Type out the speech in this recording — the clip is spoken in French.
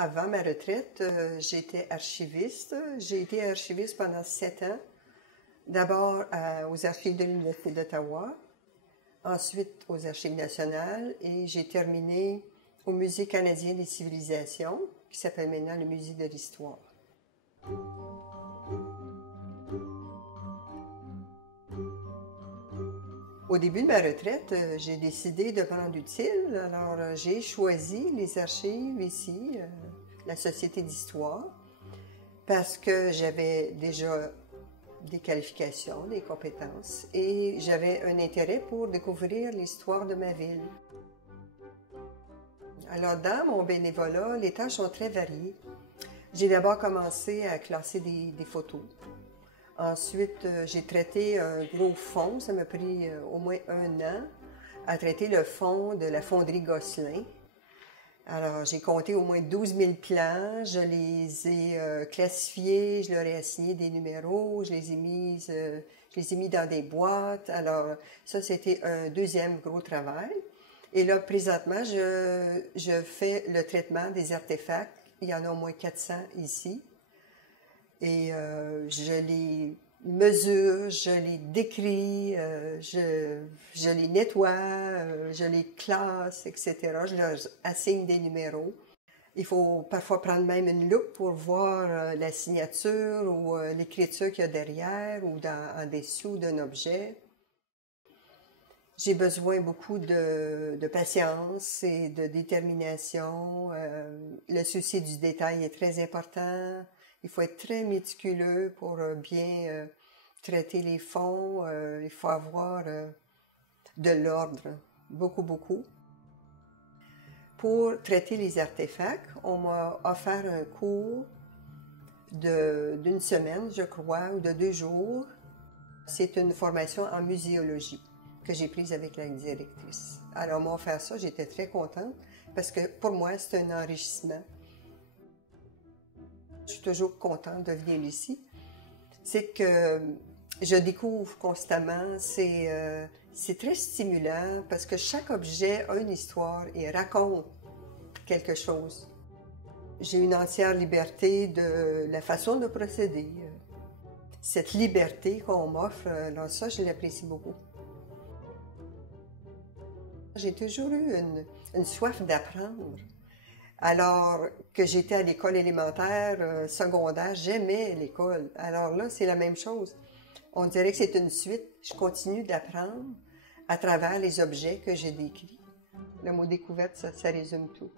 Avant ma retraite, j'étais archiviste. J'ai été archiviste pendant 7 ans. D'abord aux archives de l'Université d'Ottawa, ensuite aux Archives nationales et j'ai terminé au Musée canadien des civilisations, qui s'appelle maintenant le Musée de l'Histoire. Au début de ma retraite, j'ai décidé de prendre utile. Alors, j'ai choisi les archives ici, la Société d'histoire, parce que j'avais déjà des qualifications, des compétences, et j'avais un intérêt pour découvrir l'histoire de ma ville. Alors, dans mon bénévolat, les tâches sont très variées. J'ai d'abord commencé à classer des photos. Ensuite, j'ai traité un gros fond, ça m'a pris au moins 1 an, à traiter le fond de la fonderie Gosselin. Alors, j'ai compté au moins 12 000 plans, je les ai classifiés, je leur ai assigné des numéros, je les ai mis dans des boîtes. Alors, ça, c'était un deuxième gros travail. Et là, présentement, je fais le traitement des artefacts. Il y en a au moins 400 ici. Et je les mesure, je les décris, je les nettoie, je les classe, etc. Je leur assigne des numéros. Il faut parfois prendre même une loupe pour voir la signature ou l'écriture qu'il y a derrière ou en dessous d'un objet. J'ai besoin beaucoup de patience et de détermination. Le souci du détail est très important. Il faut être très méticuleux pour bien traiter les fonds. Il faut avoir de l'ordre, beaucoup, beaucoup. Pour traiter les artefacts, on m'a offert un cours d'une semaine, je crois, ou de 2 jours. C'est une formation en muséologie que j'ai prise avec la directrice. Alors, on m'a offert ça, j'étais très contente parce que pour moi, c'est un enrichissement. Je suis toujours contente de venir ici. C'est que je découvre constamment, c'est très stimulant parce que chaque objet a une histoire et raconte quelque chose. J'ai une entière liberté de la façon de procéder. Cette liberté qu'on m'offre, alors ça, je l'apprécie beaucoup. J'ai toujours eu une soif d'apprendre. Alors que j'étais à l'école élémentaire, secondaire, j'aimais l'école. Alors là, c'est la même chose. On dirait que c'est une suite. Je continue d'apprendre à travers les objets que j'ai décrits. Le mot découverte, ça résume tout.